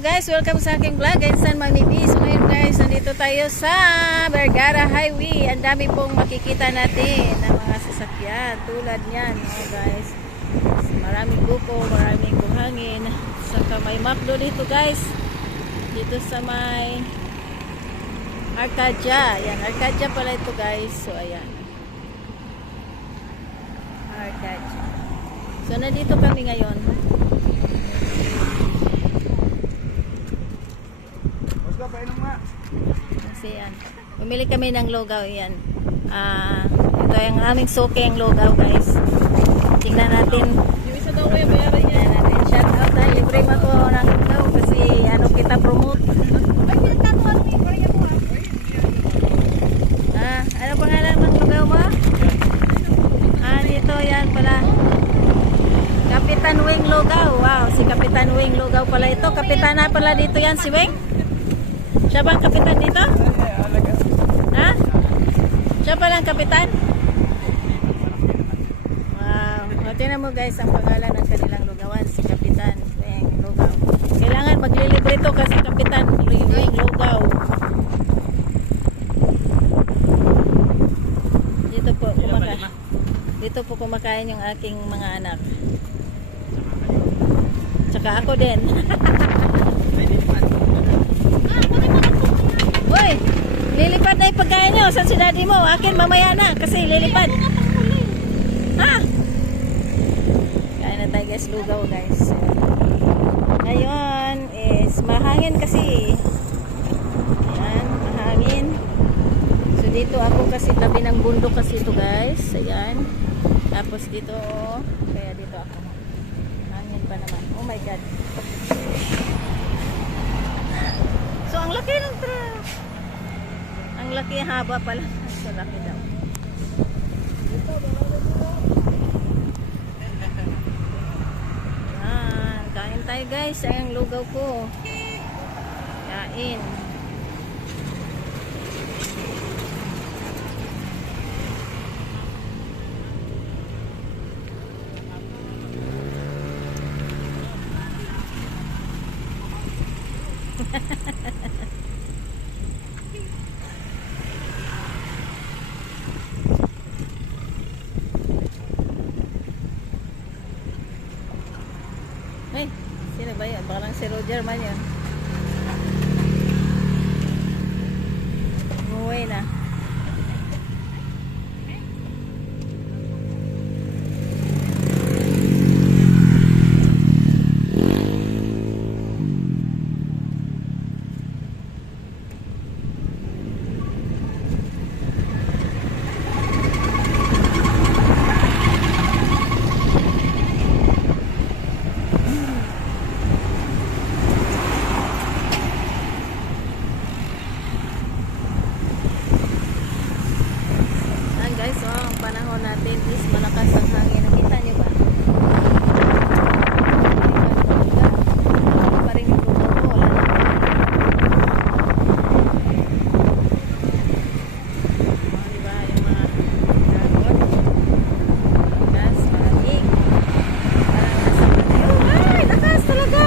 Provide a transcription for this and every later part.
guys, welcome sa aking vlog. Insan Mami B. So ngayon guys, nandito tayo sa Vergara Highway. Ang dami pong makikita natin ng mga sasakyan tulad niyan, oh guys. Maraming buko, maraming buhangin. Saka may McDo dito guys. Dito sa may Arcadia. Ayan, Arcadia pala ito guys. So ayan. Arcadia. So nandito kami ngayon. Kasi yan. Bumili kami ng lugaw yan. Ito yung aming suke ang lugaw guys. Tingnan natin. Yung isa daw yung bayaran niya. Tingnan natin. Shout out tayo. Libre mo ko ng lugaw kasi ano kita promote. Ano pangalan ng lugaw mo? Dito yan pala. Kapitan Wing Lugaw. Wow, si Kapitan Wing Lugaw pala ito. Kapitan na pala dito yan si Wing. Siya ba ang kapitan dito? Ha? Siya pala ang kapitan? Wow. O, tingnan mo guys ang pangalan ng kanilang lugawan. Si Kapitan Wing Lugaw. Kailangan maglilibre ito kasi Kapitan Wing Lugaw. Dito po kumakain yung aking mga anak. Tsaka ako din. Uy, lilipad na yung pagkain nyo. Saan si daddy mo? Akin mamaya na kasi lilipad. Ha? Kain na tayo guys, lugaw guys. Ngayon is mahangin kasi. Ayan, mahangin. So dito ako kasi tabi ng bundok kasi ito guys. Ayan. Tapos dito, kaya dito ako. Hangin pa naman. Oh my God. So ang laki ng truck. Ang laki, haba pala. So laki daw. Yan. Kain tayo guys. Ayang lugaw ko. Kain. Ay, sino ba yan? Baka lang si Roger man yan. Umuwi na. Guys, ang panahon natin is malakas ang hangin. Nakita niyo ba? Pa rin yung lugaw ko. Wala na. Diba? Yung mga dragon. Gas, maraming. Parang nasa matiyo. Ay! Lakas talaga!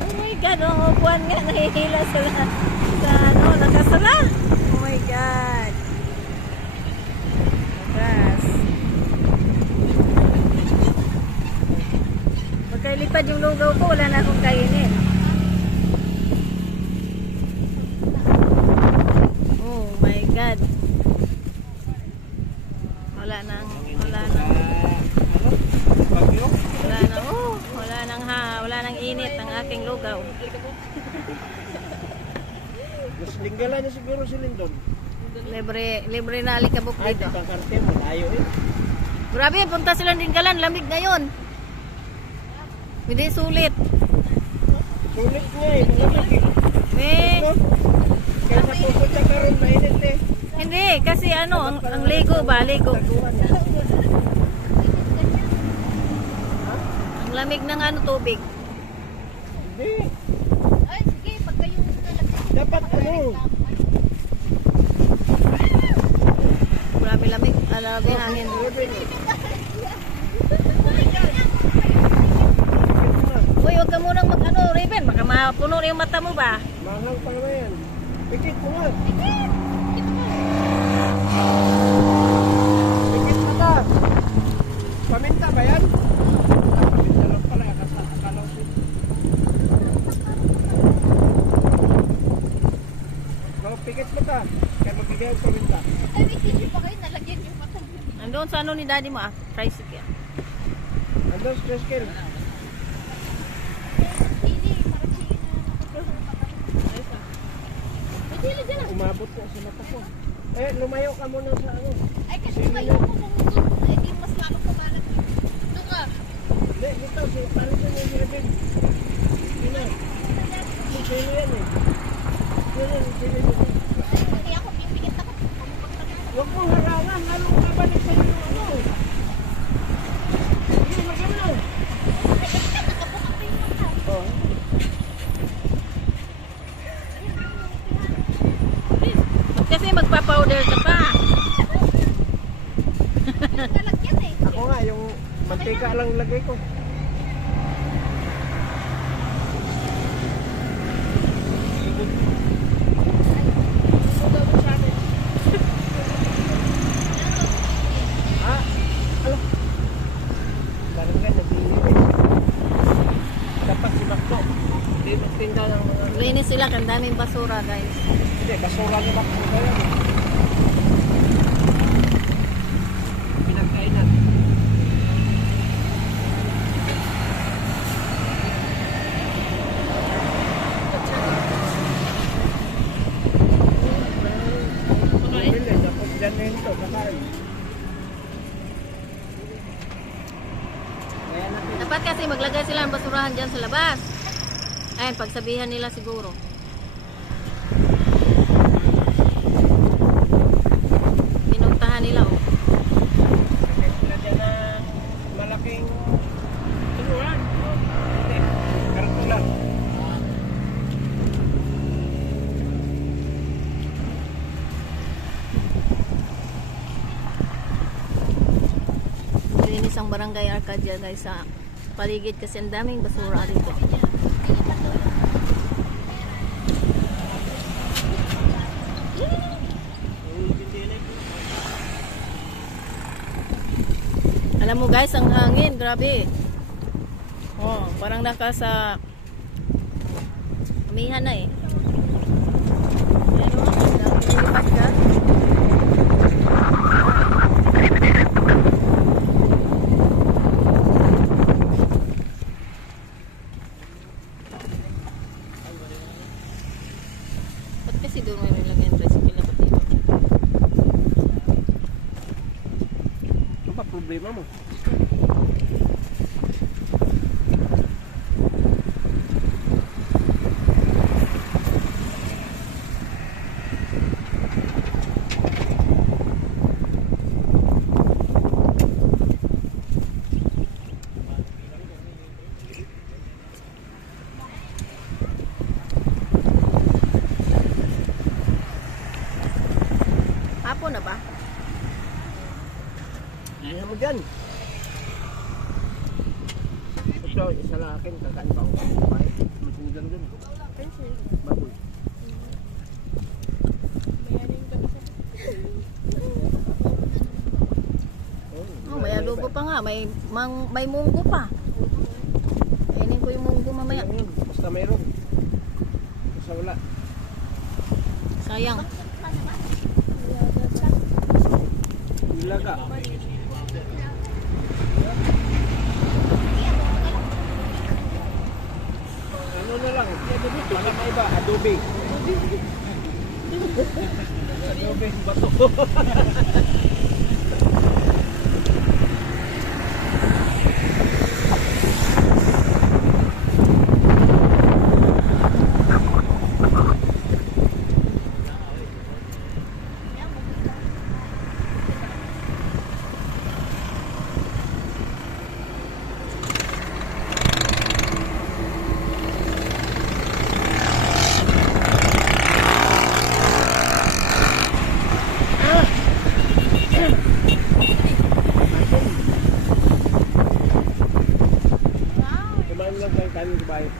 Oh my God! Ang upuan nga. Nahihila sila. Lakas sila. Oh my God. Lakas. Magkailipad yung lugaw ko, wala na akong kainin. Oh my God. Wala nang wala nang init ang aking lugaw. Linggalan na siguro si Lindon. Libre na alikabok dito. Ay, pangkarte, malayo eh. Grabe, punta sila ng Linggalan, lamig ngayon. Hindi sulit. Sulit nga eh, malamig eh. Kaya sa pupot sa karon, mainit eh. Hindi, kasi ano, ang ligo ba? Ligo. Ang lamig ng ano, tubig. Hindi. Ay, sige, pag kayo Dapat ano? Grabe lamig. Grabe hangin. Mapuno na yung mata mo ba? Mahal pa naman yan. Pikit mo nga. Pikit mo ka. Paminta ba yan? Paminta lang pala. Akala ko. Pikit mo ka. Kaya magbigay ang paminta. Ay, may tissue pa kayo, nalagyan yung mata. Andun sa ano ni daddy mo tricycle. Andun, stress kill. Hindi, parang sige na. May tila dyan ah. Umabot na sa mata ko. Eh, lumayo ka muna sa ano. Ay, kasi kayo ko kung doon. Ay, di mas lalo kumalat. Doon ka. Hindi, dito. Paano sa yung hirapin? Sino? Sino yan eh? Sino yan? Ay, hindi ako pipikit ako. Huwag mong harangan. Anong kabalik sa iyo? Ano? Sige, magana. Ay, nakabuka pa yung mata. Oh. Kasi magpa-powder ka pa. Yung nalagyan eh. Ako nga, yung mantika lang lagay ko. Ah, alo. Barangay, nag-iinit eh. Dapat si Bakto. Hindi magtinda ng mga... Linis sila, ang daming basura guys. Hindi, basura ni Bakto ba yan? Pinagkainan. Pili, dapat dyan na ito, kakain. Kaya natin. Dapat kasi maglagay sila ng basurahan dyan sa labas. Ayun, pagsabihan nila siguro. Pinuntahan nila oh. Lagay sila dyan ng malaking turuan. Hindi, kartulan. Linis ang barangay Arcadia guys sa paligid kasi ang daming basura dito. Alam mo guys, ang hangin, grabe. Oh, parang naka sa umihan na eh. Ayan o, nalilipat ka. Ba't kasi doon may nilagyan tricycle ako dito? Ano ba problema mo? Hapon na ba? Hindi mo dyan. Ito, isa lang akin, kakain pa ako. Bakit? Masunugan dun. Baboy. Oh, may adobo pa nga, may munggo pa. Kainin ko yung munggo mamaya. Ayun, basta mayroon. Basta wala. Sayang. Ilaga. Ano na lang? Baka may iba, adobe. Adobe, bato. Kumain lang tayo kanin bahay.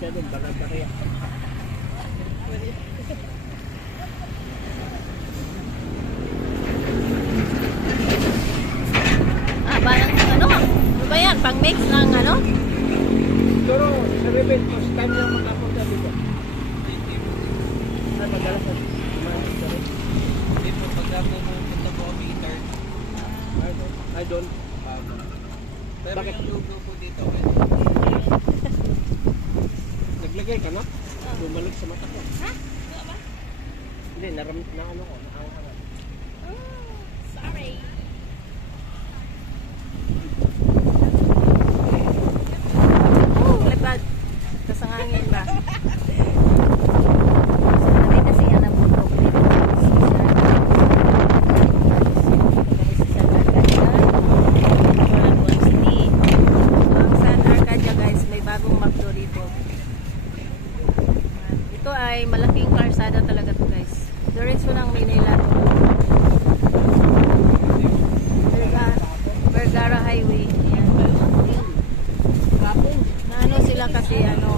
Siya doon, barya. Parang ano? Ano ba yan? Pang mix ng ano? Siguro, sa rebate, first time lang makapunta dito. Sa madalas na Hindi po, pag pupunta po kami third. I don't. Pero Bakit? yung logo po dito, Naglagay ka, no? Bumalik sa mata ko. Ha? Wala ba? Hindi, na ano ko, nahanghang. Sorry. Lipad. Kasangangin ba? Sabi kasi yan ang bundok. Ang San Arcadia guys, may bagong McDo rito. Ito ay malaking karsada talaga to guys. Diretso ng Manila. Vergara Highway. Ayan. Na ano sila kasi ano